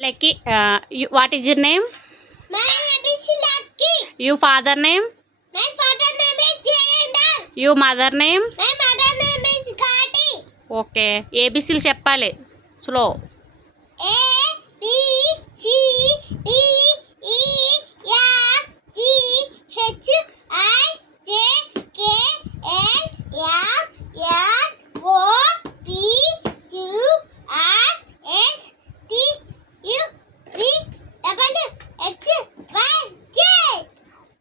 Lucky what is your name? You father name? You mother name? Okay ఏబిసిలు చెప్పాలి? Slow. A B C D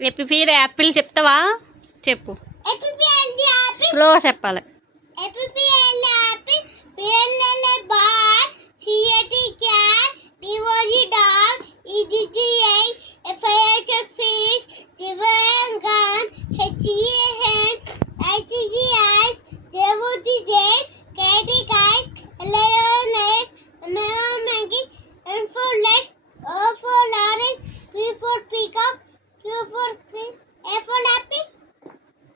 ఎప్పిపీర్ apple చెప్తావా? చెప్పు. Slow చెప్పాలి.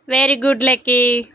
Very good, Lucky.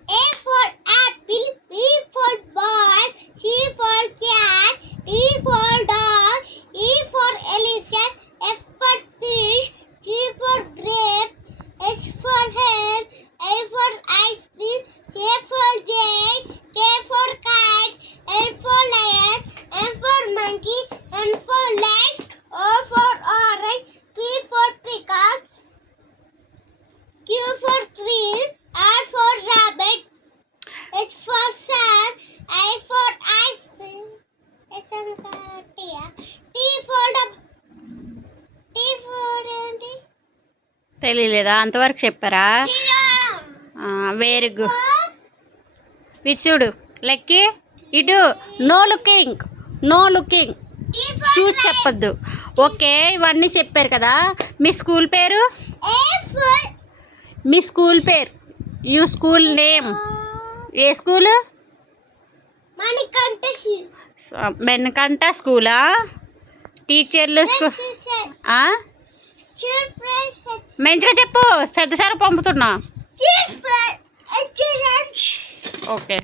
తెలియలేదా అంతవరకు చెప్పారా? Very good ఇటు చూడు లెక్కి. ఇటు. నో లుకింగ్ నో లుకింగ్ చూసి చెప్పొద్దు. ఓకే ఇవన్నీ చెప్పారు కదా. మీ స్కూల్ పేరు? మీ స్కూల్ పేరు? You school name A school? మెనకంట స్కూలా? టీచర్లు స్కూల్ మంచిగా చెప్పు. పెద్దసారి పంపుతున్నా. ఓకే